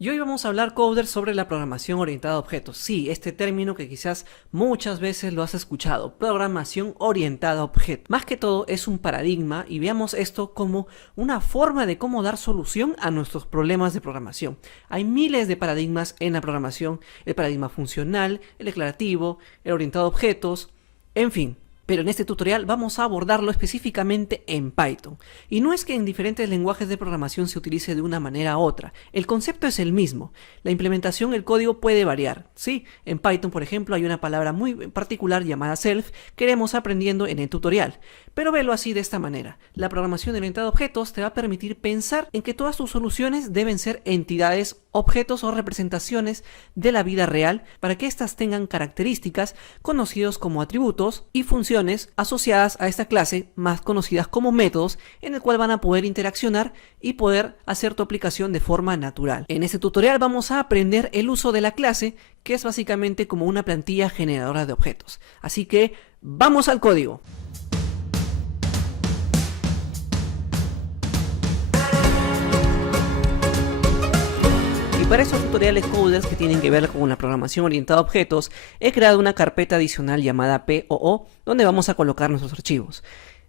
Y hoy vamos a hablar, coders, sobre la programación orientada a objetos. Sí, este término que quizás muchas veces lo has escuchado, programación orientada a objetos. Más que todo es un paradigma y veamos esto como una forma de cómo dar solución a nuestros problemas de programación. Hay miles de paradigmas en la programación, el paradigma funcional, el declarativo, el orientado a objetos, en fin. Pero en este tutorial vamos a abordarlo específicamente en Python. Y no es que en diferentes lenguajes de programación se utilice de una manera u otra. El concepto es el mismo. La implementación, el código puede variar. ¿Sí? En Python, por ejemplo, hay una palabra muy particular llamada self que iremos aprendiendo en el tutorial. Pero velo así de esta manera. La programación orientada a objetos te va a permitir pensar en que todas tus soluciones deben ser entidades, objetos o representaciones de la vida real para que éstas tengan características conocidos como atributos y funciones asociadas a esta clase, más conocidas como métodos, en el cual van a poder interaccionar y poder hacer tu aplicación de forma natural. En este tutorial vamos a aprender el uso de la clase, que es básicamente como una plantilla generadora de objetos. Así que ¡vamos al código! Para estos tutoriales coders que tienen que ver con la programación orientada a objetos, he creado una carpeta adicional llamada POO, donde vamos a colocar nuestros archivos.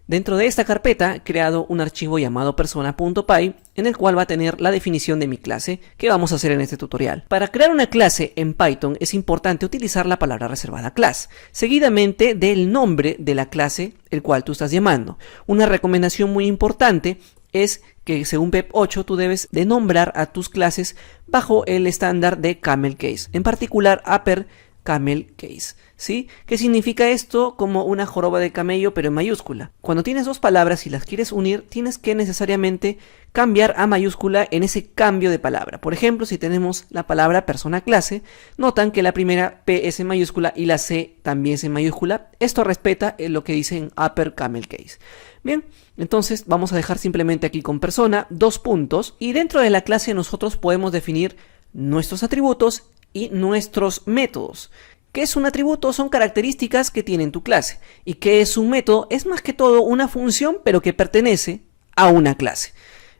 Dentro de esta carpeta he creado un archivo llamado persona.py, en el cual va a tener la definición de mi clase, que vamos a hacer en este tutorial. Para crear una clase en Python es importante utilizar la palabra reservada class, seguidamente del nombre de la clase el cual tú estás llamando. Una recomendación muy importante es que según PEP 8 tú debes de nombrar a tus clases bajo el estándar de camel case, en particular upper camel case, ¿sí? ¿Qué significa esto? Como una joroba de camello pero en mayúscula. Cuando tienes dos palabras y las quieres unir, tienes que necesariamente cambiar a mayúscula en ese cambio de palabra. Por ejemplo, si tenemos la palabra persona clase, notan que la primera P es en mayúscula y la C también es en mayúscula. Esto respeta lo que dice en upper camel case. Bien, entonces vamos a dejar simplemente aquí con persona, dos puntos, y dentro de la clase nosotros podemos definir nuestros atributos y nuestros métodos. ¿Qué es un atributo? Son características que tiene tu clase. ¿Y qué es un método? Es más que todo una función, pero que pertenece a una clase.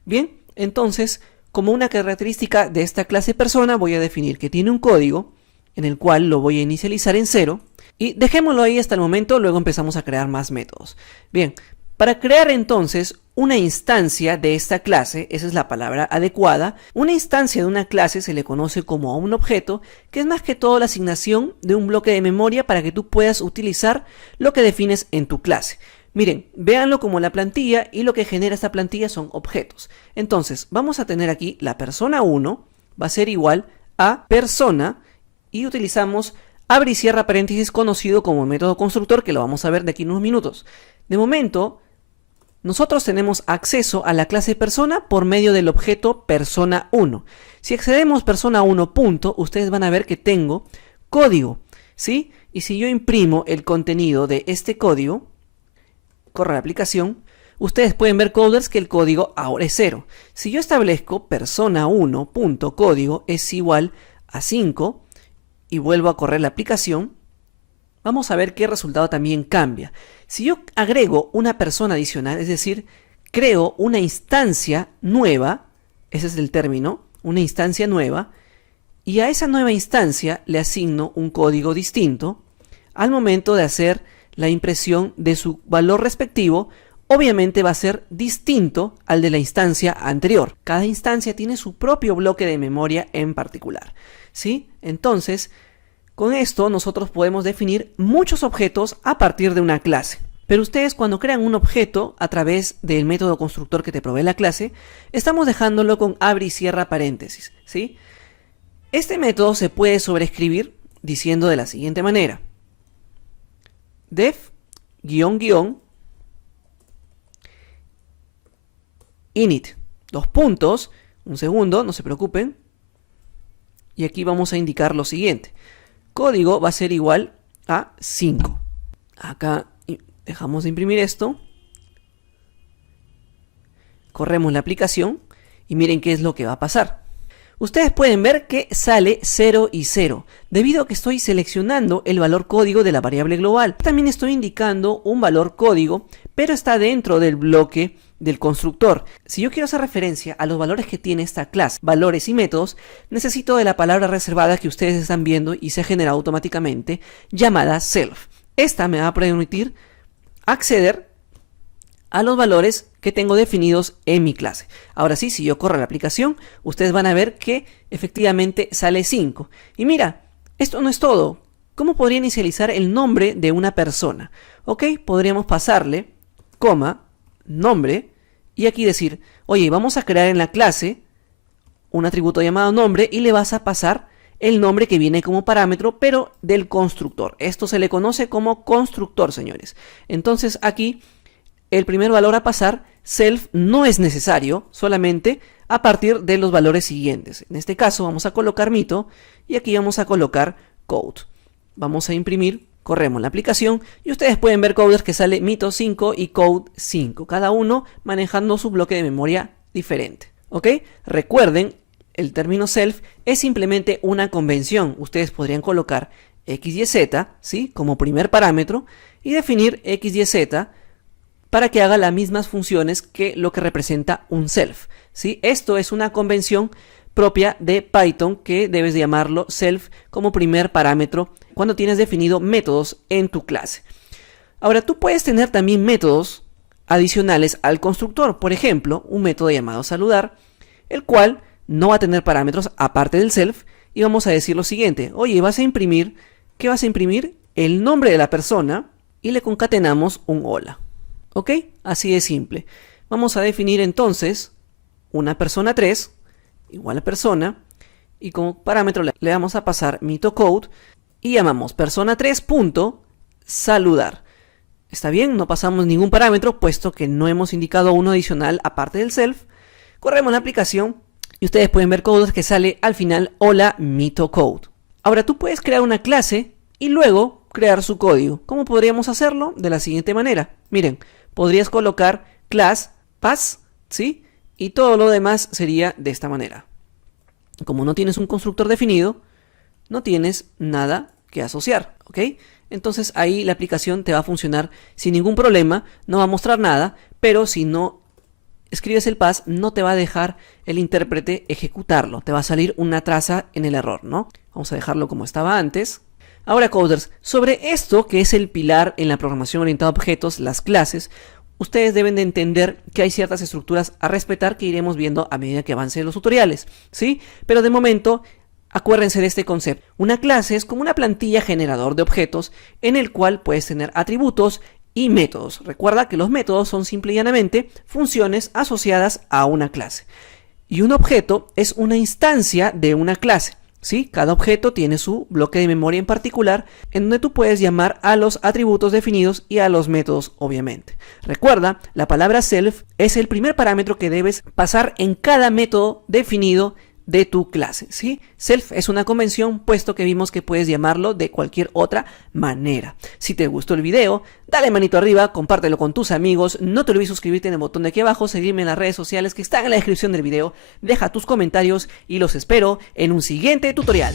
Bien, entonces, como una característica de esta clase persona, voy a definir que tiene un código, en el cual lo voy a inicializar en 0, y dejémoslo ahí hasta el momento, luego empezamos a crear más métodos. Bien, para crear entonces una instancia de esta clase, esa es la palabra adecuada, una instancia de una clase se le conoce como a un objeto, que es más que todo la asignación de un bloque de memoria para que tú puedas utilizar lo que defines en tu clase. Miren, véanlo como la plantilla y lo que genera esta plantilla son objetos. Entonces, vamos a tener aquí la persona 1, va a ser igual a persona y utilizamos abre y cierra paréntesis conocido como método constructor, que lo vamos a ver de aquí en unos minutos. De momento, nosotros tenemos acceso a la clase persona por medio del objeto persona1. Si accedemos persona1 punto, ustedes van a ver que tengo código, ¿sí? Y si yo imprimo el contenido de este código, corre la aplicación, ustedes pueden ver, coders, que el código ahora es 0. Si yo establezco persona1 punto código es igual a 5 y vuelvo a correr la aplicación, vamos a ver qué resultado también cambia. Si yo agrego una persona adicional, es decir, creo una instancia nueva, ese es el término, una instancia nueva, y a esa nueva instancia le asigno un código distinto, al momento de hacer la impresión de su valor respectivo, obviamente va a ser distinto al de la instancia anterior. Cada instancia tiene su propio bloque de memoria en particular, ¿sí? Entonces, con esto nosotros podemos definir muchos objetos a partir de una clase. Pero ustedes, cuando crean un objeto a través del método constructor que te provee la clase, estamos dejándolo con abre y cierra paréntesis, ¿sí? Este método se puede sobreescribir diciendo de la siguiente manera: def init, dos puntos, un segundo, no se preocupen, y aquí vamos a indicar lo siguiente: código va a ser igual a 5. Acá dejamos de imprimir esto, corremos la aplicación y miren qué es lo que va a pasar. Ustedes pueden ver que sale 0 y 0, debido a que estoy seleccionando el valor código de la variable global. También estoy indicando un valor código, pero está dentro del bloque del constructor. Si yo quiero hacer referencia a los valores que tiene esta clase, valores y métodos, necesito de la palabra reservada que ustedes están viendo y se ha generado automáticamente, llamada self. Esta me va a permitir acceder a los valores que tengo definidos en mi clase. Ahora sí, si yo corro la aplicación, ustedes van a ver que efectivamente sale 5. Y mira, esto no es todo. ¿Cómo podría inicializar el nombre de una persona? Ok, podríamos pasarle, coma, nombre, y aquí decir, oye, vamos a crear en la clase un atributo llamado nombre y le vas a pasar el nombre que viene como parámetro, pero del constructor. Esto se le conoce como constructor, señores. Entonces aquí el primer valor a pasar, self, no es necesario, solamente a partir de los valores siguientes. En este caso vamos a colocar mito y aquí vamos a colocar code. Vamos a imprimir, corremos la aplicación y ustedes pueden ver coders que sale mito 5 y code 5, cada uno manejando su bloque de memoria diferente. ¿Ok? Recuerden, el término self es simplemente una convención. Ustedes podrían colocar x y z, ¿sí?, como primer parámetro y definir x y z para que haga las mismas funciones que lo que representa un self, ¿sí? Esto es una convención propia de Python que debes llamarlo self como primer parámetro cuando tienes definido métodos en tu clase. Ahora, tú puedes tener también métodos adicionales al constructor. Por ejemplo, un método llamado saludar, el cual no va a tener parámetros aparte del self, y vamos a decir lo siguiente. Oye, vas a imprimir, ¿qué vas a imprimir? El nombre de la persona y le concatenamos un hola. ¿Ok? Así de simple. Vamos a definir entonces una persona 3 igual a persona y como parámetro le vamos a pasar mito_code y llamamos persona3.saludar. ¿Está bien? No pasamos ningún parámetro puesto que no hemos indicado uno adicional aparte del self. Corremos la aplicación y ustedes pueden ver coders que sale al final hola mito_code. Ahora tú puedes crear una clase y luego crear su código. ¿Cómo podríamos hacerlo? De la siguiente manera. Miren, podrías colocar class, pass, ¿sí? Y todo lo demás sería de esta manera. Como no tienes un constructor definido, no tienes nada que asociar, ¿ok? Entonces ahí la aplicación te va a funcionar sin ningún problema, no va a mostrar nada, pero si no escribes el pass, no te va a dejar el intérprete ejecutarlo, te va a salir una traza en el error, ¿no? Vamos a dejarlo como estaba antes. Ahora, coders, sobre esto que es el pilar en la programación orientada a objetos, las clases, ustedes deben de entender que hay ciertas estructuras a respetar que iremos viendo a medida que avancen los tutoriales, ¿sí? Pero de momento, acuérdense de este concepto. Una clase es como una plantilla generador de objetos en el cual puedes tener atributos y métodos. Recuerda que los métodos son simple y llanamente funciones asociadas a una clase. Y un objeto es una instancia de una clase. ¿Sí? Cada objeto tiene su bloque de memoria en particular en donde tú puedes llamar a los atributos definidos y a los métodos, obviamente. Recuerda, la palabra self es el primer parámetro que debes pasar en cada método definido de tu clase, ¿sí? Self es una convención, puesto que vimos que puedes llamarlo de cualquier otra manera. Si te gustó el video, dale manito arriba, compártelo con tus amigos, no te olvides suscribirte en el botón de aquí abajo, seguirme en las redes sociales que están en la descripción del video, deja tus comentarios y los espero en un siguiente tutorial.